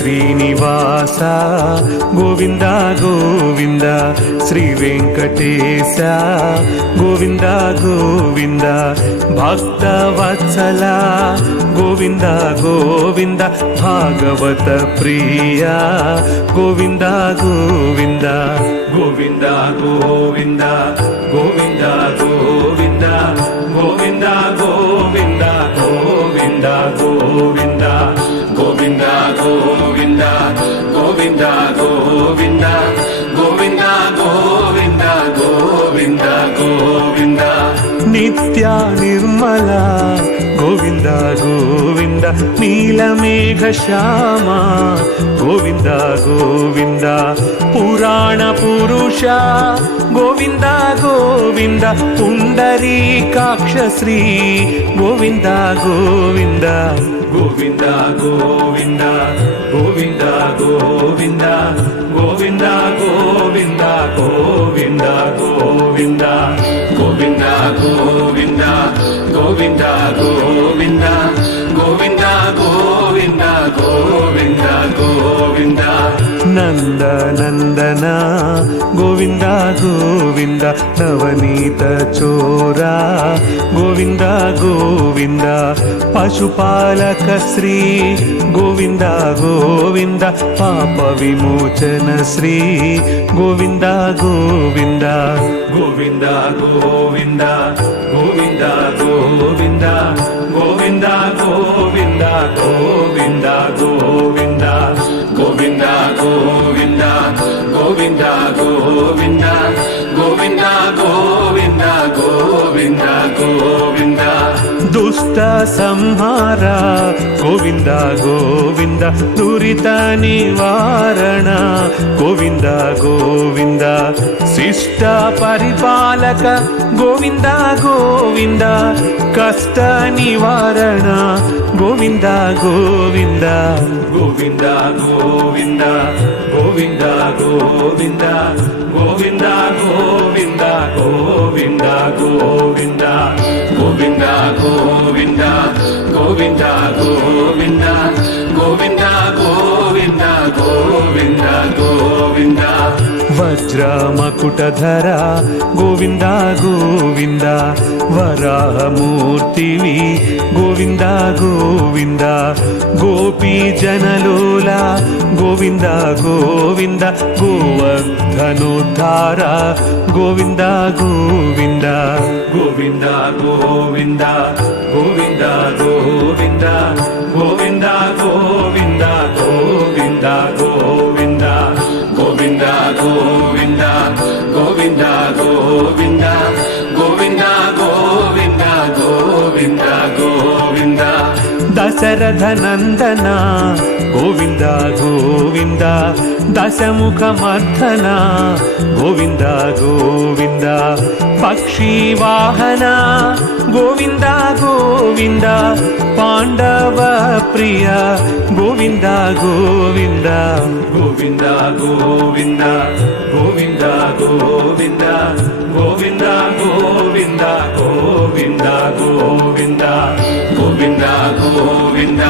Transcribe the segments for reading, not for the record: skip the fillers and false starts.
శ్రీనివాస గోవింద గోవింద శ్రీ వెంకటేశ గోవింద గోవింద భక్తవత్సల గోవింద గోవింద భాగవత ప్రియ గోవింద గోవింద గోవింద గోవింద గోవింద గోవింద గోవింద గోవింద గోవింద గోవింద గోవింద గోవింద గోవింద గోవింద గోవింద గోవింద గోవింద గోవింద నిత్య నిర్మల గోవింద గోవింద నీలమేఘ శ్యామ గోవింద గోవింద పురాణ పురుష గోవింద గోవింద పుండరీకాక్ష శ్రీ గోవింద గోవింద గోవింద గోవింద గోవింద గోవింద గోవింద గోవింద గోవింద గోవింద గోవింద గోవింద గోవింద గోవింద గోవింద గోవింద గోవింద గోవింద నంద నందన గోవింద గోవింద నవనీత చోరా గోవింద గోవింద పశుపాలక శ్రీ గోవింద గోవింద పాప విమోచన శ్రీ గోవింద గోవింద గోవింద గోవింద గోవింద గోవింద గోవింద గోవింద గోవింద గోవింద గోవింద గోవింద గోవింద గోవింద గోవింద గోవింద గోవింద గోవింద దుష్ట సంహార గోవింద గోవింద దురిత నివారణ గోవింద గోవింద శిష్ట పరిపాలక గోవింద గోవింద కష్ట నివారణ గోవింద గోవింద గోవింద గోవింద గోవింద గోవింద గోవింద గోవింద గోవింద గోవింద గోవింద గోవింద గోవింద గోవింద గోవింద గోవింద గోవింద గోవింద వజ్ర మకుటధర గోవింద గోవింద వరాహమూర్తివి గోవింద గోవింద గోపీ జనలోల గోవింద గోవింద గోవర్ధనోద్ధార గోవింద గోవింద గోవింద గోవింద గోవింద గోవింద గోవింద గోవింద గోవింద గోవింద గోవింద గోవింద గోవింద గోవింద గోవింద గోవింద గోవింద గోవింద దశరథ నందన గోవింద గోవింద దశముఖ మర్దన గోవింద గోవింద పక్షి వాహన గోవింద గోవింద పాండవ ప్రియ గోవింద గోవింద గోవింద గోవింద గోవింద గోవింద గోవింద గోవింద గోవింద గోవింద గోవింద గోవింద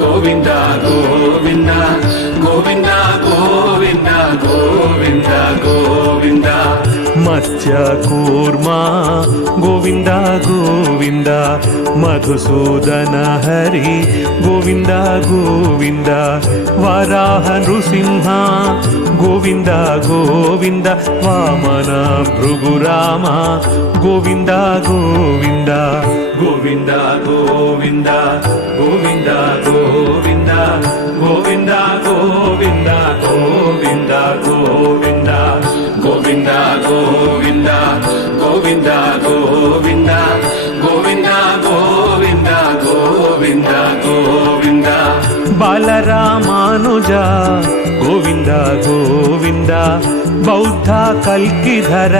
గోవింద గోవింద గోవింద గోవింద గోవింద గోవింద మత్స్య కూర్మా గోవింద గోవింద మధుసూదన హరి గోవింద గోవింద వరాహ నృసింహ గోవింద గోవింద వామన భృగురామ గోవింద గోవింద గోవింద గోవింద గోవింద గోవింద గోవింద గోవింద గోవింద గోవింద గోవింద గోవింద గోవింద గోవింద గోవింద గోవింద గోవింద గోవింద బాలరామానుజ గోవింద గోవింద బౌద్ధ కల్కిధర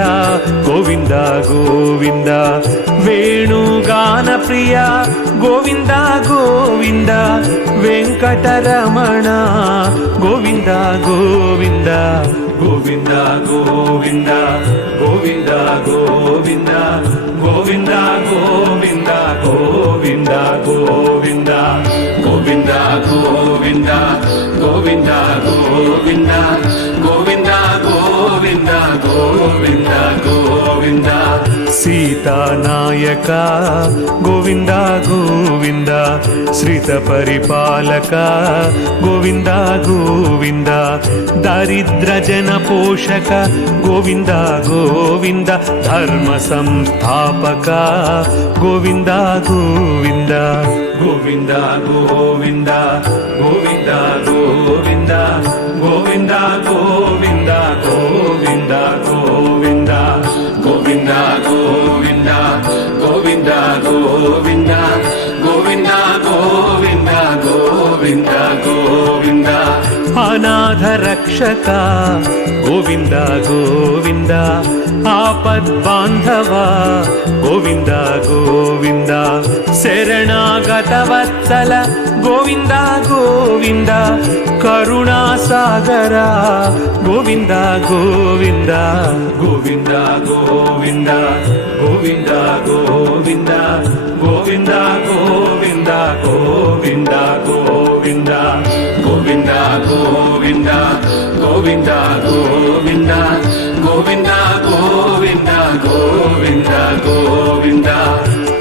గోవింద గోవింద వేణుగాన ప్రియ గోవింద గోవింద వెంకటరమణ గోవింద గోవింద గోవింద గోవింద గోవింద గోవింద గోవింద గోవింద గోవింద గోవింద గోవింద గోవింద గోవింద గోవింద గోవింద గోవింద గోవింద గోవింద గోవింద సీతానాయక గోవింద గోవింద శ్రిత పరిపాలక గోవింద గోవింద దరిద్ర జన పోషక గోవింద గోవింద ధర్మ సంస్థాపక గోవింద గోవింద గోవింద గోవింద గోవింద గోవింద గోవింద గోవింద గోవింద గోవింద గోవింద గోవింద గోవింద గోవింద గోవింద గోవింద గోవింద గోవింద అనాథ రక్షక గోవింద గోవింద ఆపద్ బాంధవ గోవింద గోవింద శరణాగత వత్సల గోవింద గోవింద కరుణా సాగర గోవింద గోవింద గోవింద గోవింద గోవింద గోవింద గోవింద గోవింద గోవింద గోవింద గోవింద గోవింద గోవింద గోవింద గోవింద గోవింద గోవింద గోవింద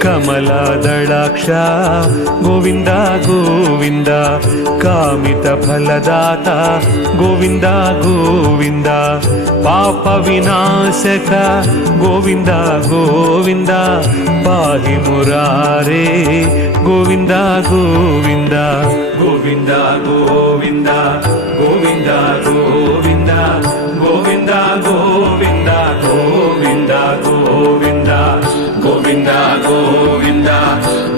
కమలదళాక్ష గోవింద గోవింద కామిత ఫలదాత గోవింద గోవింద పాప వినాశక గోవింద గోవింద పాహి మురారే గోవింద గోవింద గోవింద గోవింద గోవింద గోవింద గోవింద గోవింద గోవింద గోవింద గోవింద గోవింద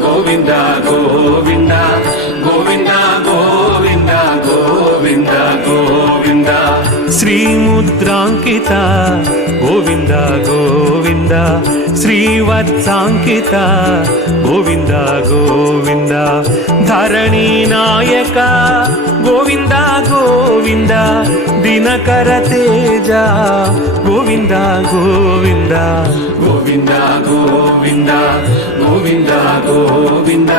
గోవింద గోవింద గోవింద గోవింద గోవింద గోవింద శ్రీముద్రాంకిత గోవింద గోవింద శ్రీవత్సాంకిత గోవింద గోవింద ధరణీ నాయక గోవింద గోవింద దినకర తేజ గోవింద గోవింద గోవింద గోవింద గోవింద గోవింద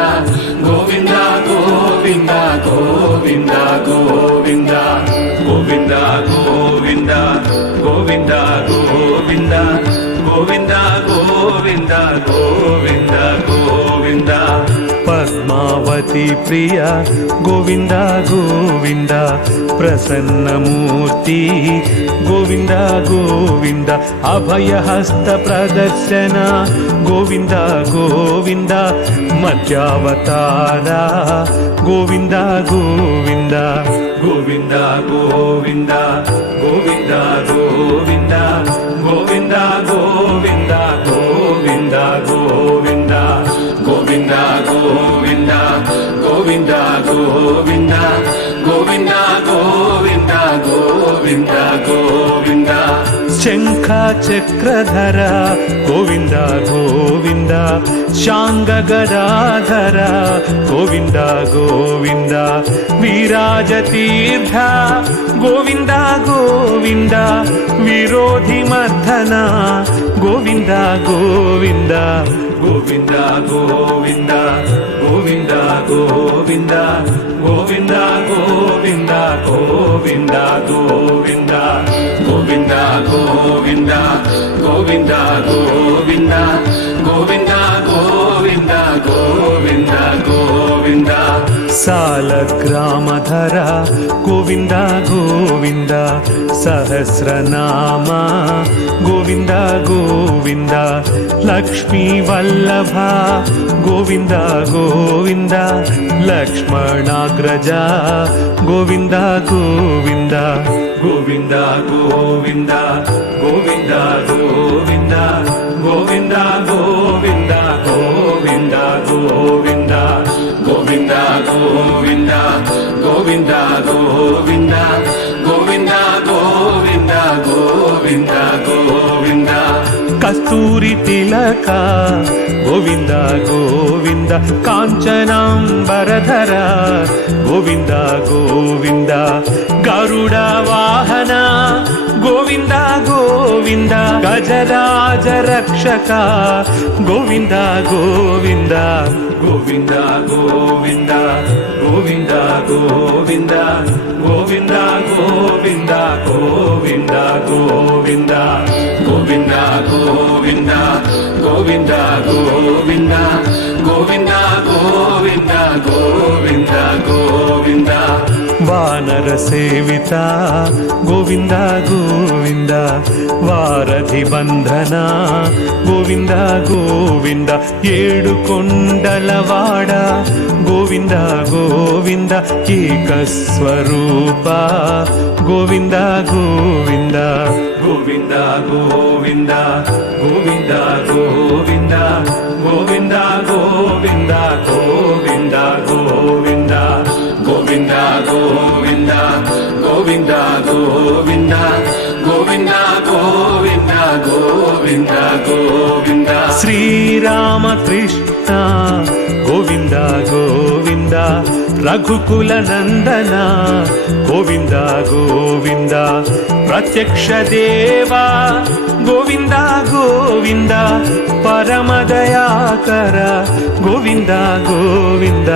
గోవింద గోవింద గోవింద గోవింద గోవింద గోవింద గోవింద గోవింద గోవింద గోవింద గోవింద గోవింద పద్మావతి ప్రియ గోవింద గోవింద ప్రసన్నమూర్తి గోవింద గోవింద అభయహస్త ప్రదర్శన గోవింద గోవింద మధ్యావతార గోవింద గోవింద గోవింద గోవింద గోవింద గోవింద గోవింద గోవింద గోవింద గోవింద గోవింద గోవింద గోవింద గోవింద గోవింద గోవింద గోవింద గోవింద శంఖ చక్రధర గోవింద గోవింద శాంగ గదాధర గోవింద గోవింద విరాజ తీర్థ గోవింద గోవింద విరోధి మర్ధన గోవింద గోవింద గోవింద గోవింద గోవింద గోవింద గోవింద గోవింద గోవింద గోవింద గోవింద గోవింద గోవింద గోవింద గోవింద గోవింద గోవింద గోవింద సాలగ్రామధర గోవింద గోవింద సహస్రనామ గోవింద గోవింద లక్ష్మీ వల్లభ గోవింద గోవింద లక్ష్మణాగ్రజ గోవింద గోవింద గోవింద గోవింద గోవింద గోవింద గోవింద గోవింద గోవింద గోవింద గోవింద గోవింద గోవింద గోవింద గోవింద గోవింద గోవింద గోవింద కస్తూరి తిలక గోవింద గోవింద కాంచనాంబరధర గోవింద గోవింద గరుడ వాహన గోవింద గోవింద గజరాజ రక్షక గోవింద గోవింద గోవింద గోవింద గోవింద గోవింద గోవింద గోవింద గోవింద గోవింద గోవింద గోవింద గోవింద గోవింద గోవింద గోవింద గోవింద గోవింద వానర సేవిత గోవింద గోవింద వారధి బంధన గోవింద గోవింద ఏడు కొండలవాడ గోవింద గోవింద ఏకస్వరూప గోవింద గోవింద గోవింద గోవింద గోవింద గోవింద గోవింద గోవింద గోవింద గోవింద గోవింద గోవింద గోవింద గోవింద గోవింద గోవింద గోవింద గోవింద శ్రీరామకృష్ణ గోవింద గోవింద రఘుకుల నందన గోవింద గోవింద ప్రత్యక్ష దేవా గోవింద గోవింద పరమదయాకర గోవింద గోవింద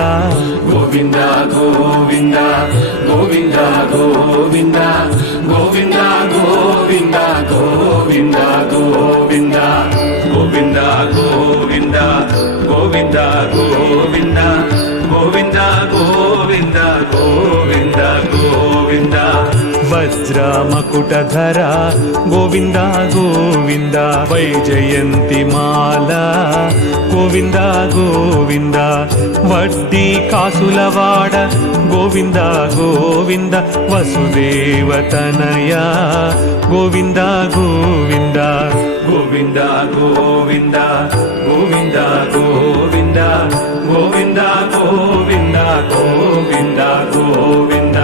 గోవింద గోవింద గోవింద గోవింద గోవింద గోవింద గోవింద గోవింద గోవింద గోవింద గోవింద గోవింద గోవింద గోవింద గోవింద గోవింద వజ్రమకుటధర గోవింద గోవింద వైజయంతి మాల గోవింద గోవింద వడ్డీ కాసులవాడ గోవింద గోవింద వసుదేవతనయ గోవింద గోవింద గోవింద గోవింద గోవింద గోవింద గోవింద గోవింద గోవింద గోవింద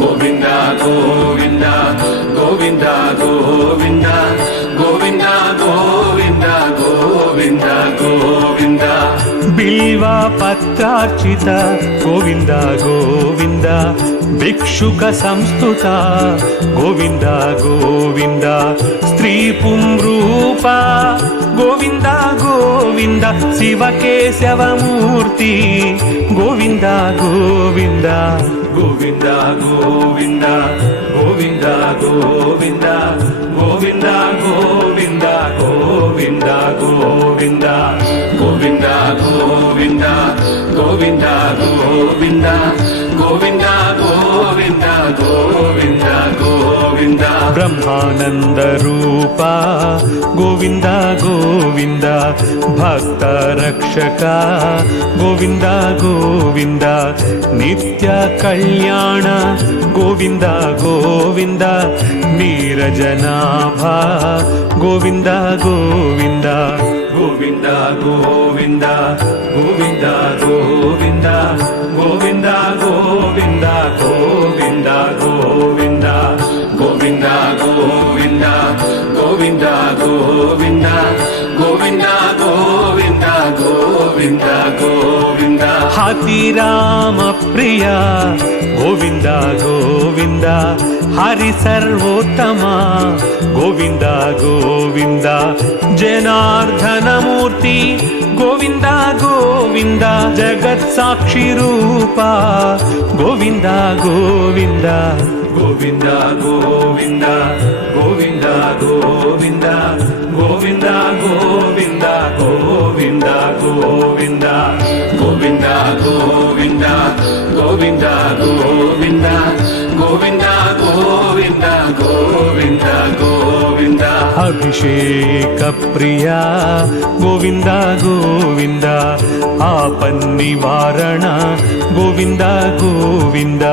గోవింద గోవింద గోవింద గోవింద గోవింద గోవింద గోవింద గోవింద బిల్వ పత్రార్చిత గోవింద గోవింద భిక్షుక సంస్థుత గోవింద గోవింద స్త్రీ పుంరూప గోవింద గోవింద శివకేశవమూర్తి గోవింద గోవింద గోవింద గోవింద గోవింద గోవింద గోవింద గోవింద గోవింద గోవింద గోవింద గోవింద గోవింద గోవింద గోవింద గోవింద గోవింద గోవింద బ్రహ్మానంద రూప గోవింద గోవింద భక్త రక్షక గోవింద గోవింద నిత్య కళ్యాణ గోవింద గోవింద నీరజనాభ గోవింద గోవింద గోవింద గోవింద గోవింద గోవింద గోవింద గోవింద గోవింద గోవింద గోవింద గోవింద గోవింద గోవింద గోవింద గోవింద గోవింద గోవింద హతిరామ ప్రియ గోవింద గోవింద హరి సర్వోత్తమ గోవింద గోవింద జనార్దనమూర్తి గోవింద గోవింద జగత్ సాక్షి రూప గోవింద గోవింద గోవింద గోవింద గోవింద గోవింద గోవింద గోవింద గోవింద గోవింద గోవింద గోవింద గోవింద గోవింద గోవింద గోవింద గోవింద గోవింద అభిషేక ప్రియ గోవింద గోవింద ఆపన్నివారణ గోవింద గోవింద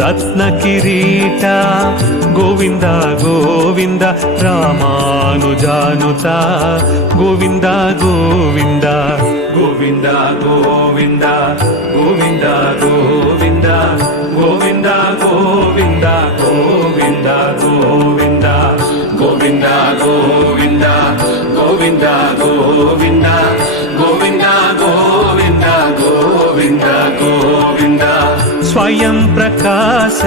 రత్న కిరీట గోవింద గోవింద రామానుజానుత గోవింద గోవింద గోవింద గోవింద గోవింద గోవింద గోవింద గోవింద గోవింద గోవింద గోవింద గోవింద గోవింద గోవింద గోవింద గోవింద గోవింద గోవింద స్వయం ప్రకాశ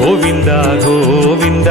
గోవింద గోవింద